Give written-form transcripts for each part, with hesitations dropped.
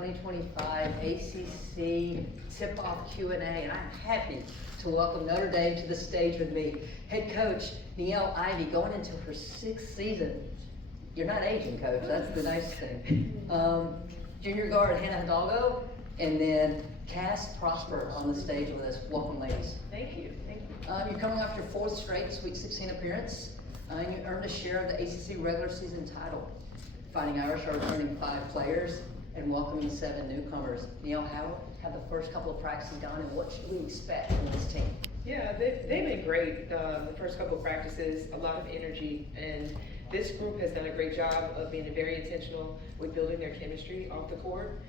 2025 ACC tip-off Q&A, and I'm happy to welcome Notre Dame to the stage with me. Head coach Niele Ivey, going into her 6th season. You're not aging, coach, that's the nice thing. Junior guard Hannah Hidalgo, and then Cass Prosper on the stage with us. Welcome, ladies. Thank you. You're coming off your 4th straight Sweet 16 appearance, and you earned a share of the ACC regular season title. Fighting Irish are returning 5 players and welcoming 7 newcomers. Niele, how have the first couple of practices gone, and what should we expect from this team? Yeah, they've been great. The first couple of practices, a lot of energy, and this group has done a great job of being very intentional with building their chemistry off the court.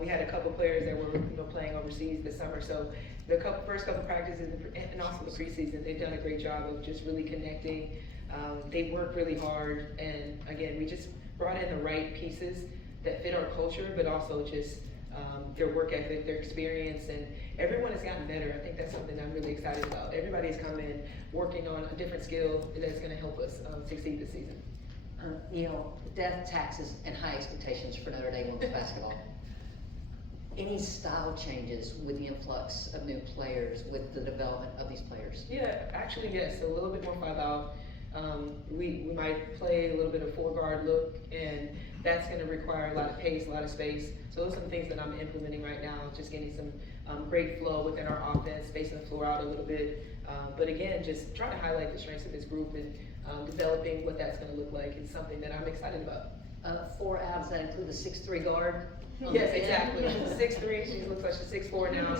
We had a couple players that were playing overseas this summer, so the first couple practices and also the preseason, they've done a great job of just really connecting. They worked really hard, and again, we just brought in the right pieces that fit our culture, but also just their work ethic, their experience, and everyone has gotten better. I think that's something I'm really excited about. Everybody's come in working on a different skill that's going to help us succeed this season. Death, taxes, and high expectations for Notre Dame women's basketball. Any style changes with the influx of new players, with the development of these players? Yeah, actually, yes. A little bit more 5-out. We might play a little bit of 4-guard look, and that's going to require a lot of pace, a lot of space. So those are some things that I'm implementing right now, just getting some great flow within our offense, spacing the floor out a little bit. But again, just trying to highlight the strengths of this group and developing what that's going to look like is something that I'm excited about. 4 outs, that include the 6'3" guard? Yes, exactly. 6'3", she looks like she's 6'4" now.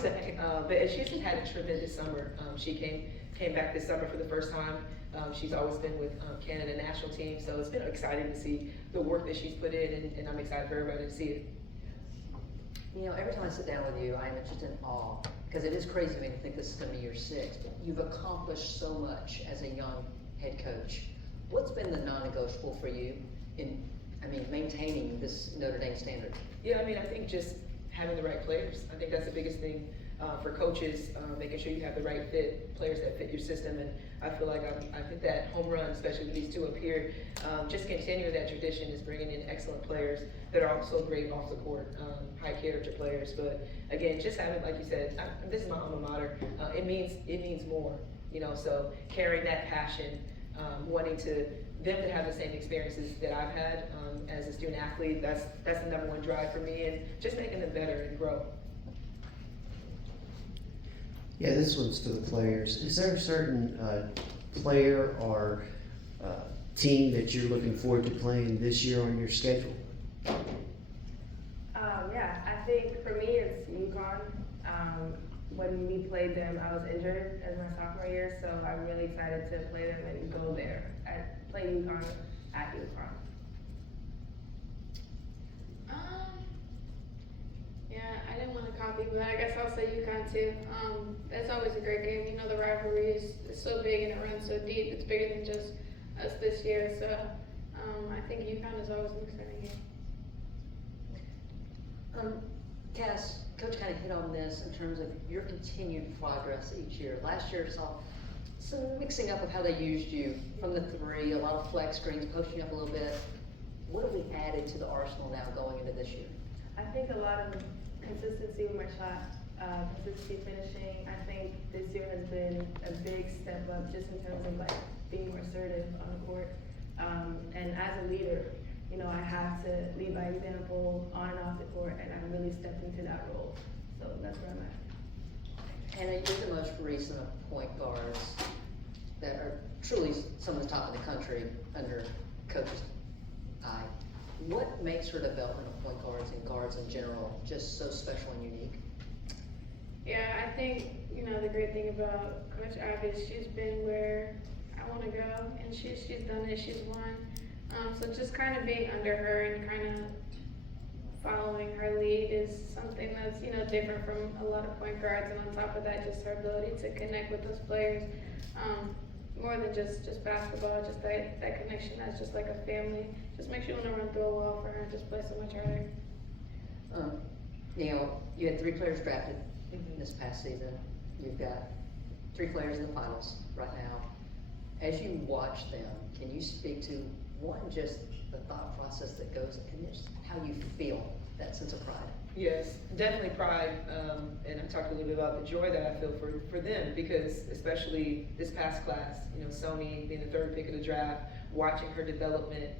But she's just had a tremendous summer. She came back this summer for the first time. She's always been with Canada national team, so it's been exciting to see the work that she's put in, and I'm excited for everybody to see it. Every time I sit down with you, I am just in awe, because it is crazy to me to think this is going to be year 6, but you've accomplished so much as a young head coach. What's been the non-negotiable for you in maintaining this Notre Dame standard? Yeah, I think just having the right players. I think that's the biggest thing for coaches, making sure you have the right players that fit your system. And I feel like I hit that home run, especially with these 2 up here. Just continuing that tradition is bringing in excellent players that are also great off the court, high character players. But again, just having, like you said, this is my alma mater. It means more, so carrying that passion, wanting them to have the same experiences that I've had as a student athlete, that's the #1 drive for me, and just making them better and grow. Yeah, this one's for the players. Is there a certain player or team that you're looking forward to playing this year on your schedule? Yeah, I think for me it's UConn. When we played them, I was injured as my sophomore year, so I'm really excited to play them and go there. Play UConn at UConn. Yeah, I didn't want to copy, but I guess I'll say UConn too. That's always a great game. The rivalry is so big and it runs so deep. It's bigger than just us this year. So I think UConn is always an exciting game. Cass, Coach kind of hit on this in terms of your continued progress each year. Last year saw some mixing up of how they used you from the 3, a lot of flex screens, posting up a little bit. What have we added to the arsenal now going into this year? I think a lot of consistency with my shot, consistency finishing. I think this year has been a big step up just in terms of being more assertive on the court. And as a leader, I have to lead by example on and off the court, and I really stepped into that role. So that's where I'm at. Hannah, you're the most recent of point guards that are truly some of the top in the country under Coach's eye. What makes her development of point guards and guards in general just so special and unique? Yeah, I think, the great thing about Coach Ivey is she's been where I want to go, and she's done it, she's won. So just kind of being under her and kind of following her lead is something that's, different from a lot of point guards. And on top of that, just her ability to connect with those players, more than just basketball, just that connection that's just like a family. Just makes you want to run through a wall for her and just play so much harder. You had 3 players drafted this past season. You've got 3 players in the finals right now. As you watch them, can you speak to one, just the thought process that goes, and just how you feel that sense of pride. Yes, definitely pride, and I talked a little bit about the joy that I feel for them, because especially this past class, Sony being the third pick of the draft, watching her development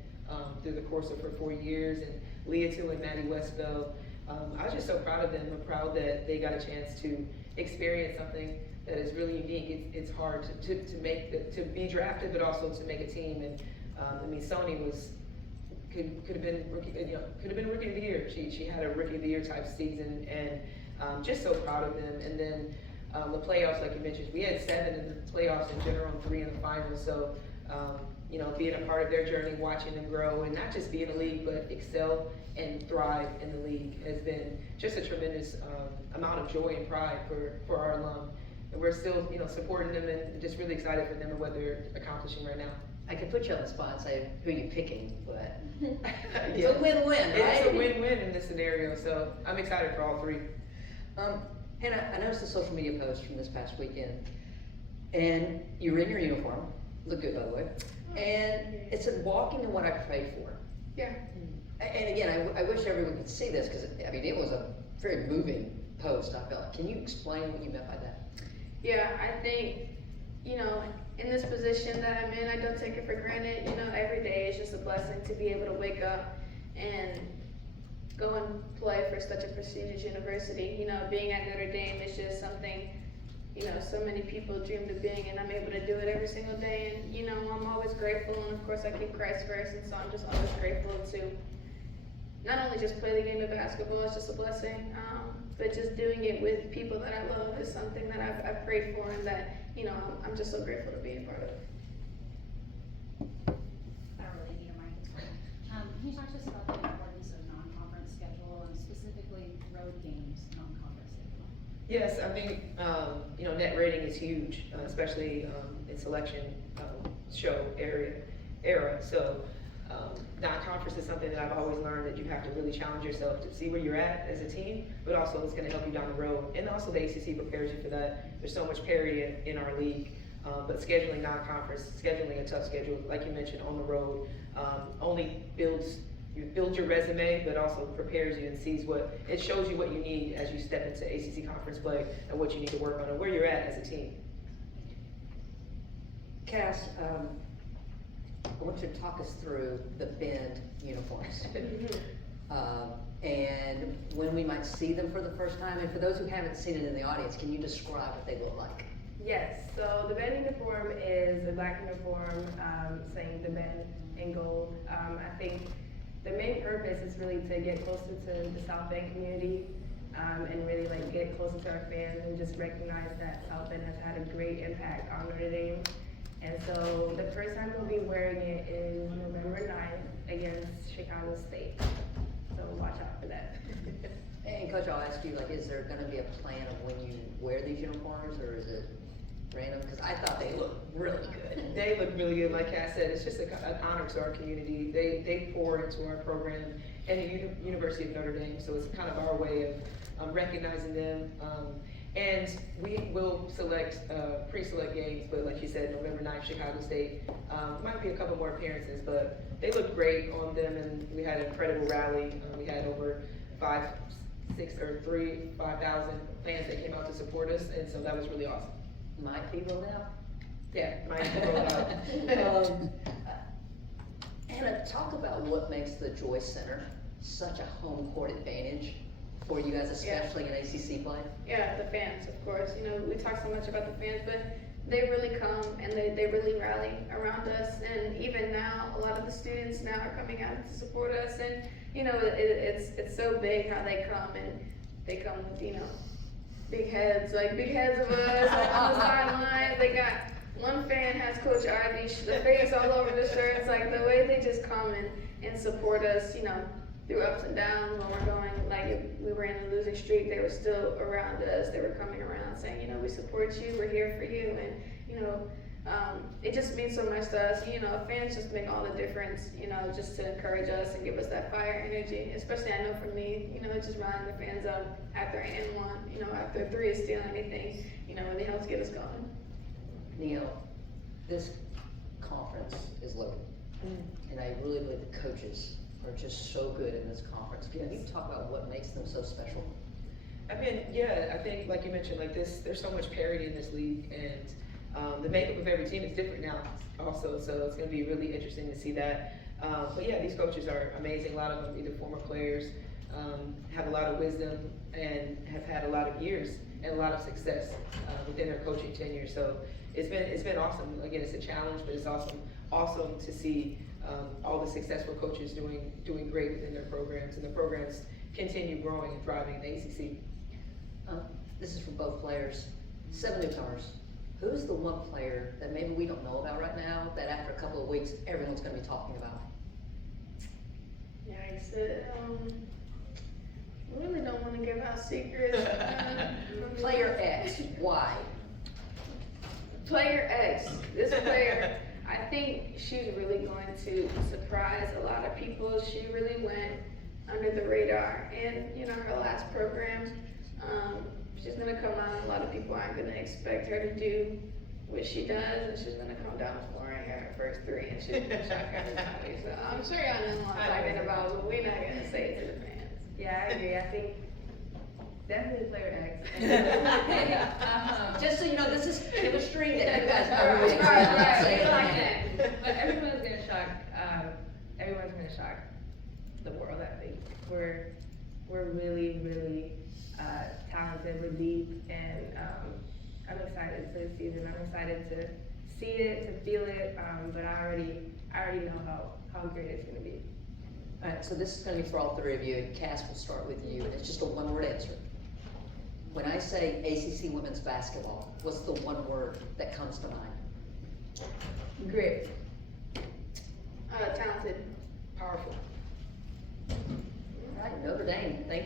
through the course of her 4 years, and Leah too and Maddie Westbell. I was just so proud of them. I'm proud that they got a chance to experience something that is really unique. It's hard to be drafted, but also to make a team. And I mean, Sony could have been rookie of the year. She had a rookie of the year type season, and just so proud of them. And then the playoffs, like you mentioned, we had 7 in the playoffs in general and 3 in the finals. So being a part of their journey, watching them grow, and not just be in the league, but excel and thrive in the league has been just a tremendous amount of joy and pride for our alum. And we're still, supporting them and just really excited for them and what they're accomplishing right now. I could put you on the spot and say who you picking, but it's Yeah. a win-win, right? It's a win-win in this scenario, so I'm excited for all 3. Hannah, I noticed a social media post from this past weekend, and you're in your uniform, look good by the way, and it said walking in what I prayed for. Yeah. And again, I wish everyone could see this, because I mean, it was a very moving post, I felt. Can you explain what you meant by that? Yeah, I think, in this position that I'm in, I don't take it for granted. Every day is just a blessing to be able to wake up and go and play for such a prestigious university. Being at Notre Dame is just something, so many people dreamed of being, and I'm able to do it every single day. And, I'm always grateful, and of course I keep Christ first, and so I'm just always grateful to not only just play the game of basketball, it's just a blessing, but just doing it with people that I love is something that I've prayed for, and that, I'm just so grateful to be a part of. I don't really need a microphone. Can you talk to us about the importance of non-conference schedule and specifically road games non-conference schedule? Yes, I think, net rating is huge, especially in selection show era. So non-conference is something that I've always learned that you have to really challenge yourself to see where you're at as a team, but also it's going to help you down the road. And also the ACC prepares you for that. There's so much parity in our league, but scheduling non-conference, scheduling a tough schedule, like you mentioned, on the road, only builds your resume, but also prepares you and it shows you what you need as you step into ACC conference play and what you need to work on and where you're at as a team. Cass, I want you to talk us through the Bend uniforms. And when we might see them for the first time, and for those who haven't seen it in the audience, can you describe what they look like? Yes, so the Bend uniform is a black uniform, saying the Bend in gold. I think the main purpose is really to get closer to the South Bend community, and really get closer to our fans and just recognize that South Bend has had a great impact on Notre Dame. And so the first time we'll be wearing it is November 9th against Chicago State. So watch out for that. And Coach, I'll ask you, is there gonna be a plan of when you wear these uniforms, or is it random? Because I thought they looked really good. They look really good. Like Cass said, it's just an honor to our community. They pour into our program and the University of Notre Dame, so it's kind of our way of recognizing them. And we will select pre-select games, but like you said, November 9th, Chicago State. Might be a couple more appearances, but they look great on them, and we had an incredible rally. We had over 5,000 fans that came out to support us, and so that was really awesome. Might be rolled out. Yeah, might be rolled out. Hannah, talk about what makes the Joy Center such a home court advantage for you guys, especially in ACC play. Yeah, the fans, of course. We talk so much about the fans, but they really come and they really rally around us. And even now, a lot of the students now are coming out to support us. And it's so big how they come, and they come with big heads of us on the sideline. They got one fan has Coach Ivy, the face all over the shirt. It's like the way they just come and support us, through ups and downs when we're going, if we were in a losing streak, they were still around us. They were coming around saying, we support you, we're here for you. And, it just means so much to us. Fans just make all the difference, just to encourage us and give us that fire energy. Especially, I know for me, just riding the fans up after an one, after 3 is still anything, and it helps get us going. Neil, this conference is loaded, and I really believe the coaches are just so good in this conference. Can you talk about what makes them so special? I mean, yeah, I think like you mentioned, like there's so much parity in this league, and the makeup of every team is different now also, so it's gonna be really interesting to see that. But yeah, these coaches are amazing. A lot of them either former players, have a lot of wisdom, and have had a lot of years and a lot of success within their coaching tenure. So it's been awesome. Again, it's a challenge, but it's awesome to see all the successful coaches doing great within their programs, and the programs continue growing and thriving in the ACC. This is for both players. 7 newcomers. Who's the one player that maybe we don't know about right now that after a couple of weeks everyone's going to be talking about? Yikes. I really don't want to give out secrets. Player X. Why? Player X. This player, I think she's really going to surprise a lot of people. She really went under the radar in, her last program. She's gonna come out and a lot of people aren't gonna expect her to do what she does, and she's gonna come down the floor and hit her first 3, and she's gonna shock everybody. So I'm sure y'all know what I'm talking about, but we're not gonna say it to the fans. Yeah, I agree. I think definitely player X. Just so you know, this is chemistry that you guys are Right, really right, like that. But everyone's gonna shock. Everyone's gonna shock the world. I think we're really, really talented. We're deep, and I'm excited for the season. I'm excited to see it, to feel it. But I already know how great it's gonna be. All right, so this is going to be for all 3 of you, and Cass, will start with you, and it's just a one-word answer. When I say ACC women's basketball, what's the one word that comes to mind? Grit. Talented. Powerful. All right, Notre Dame, thank you.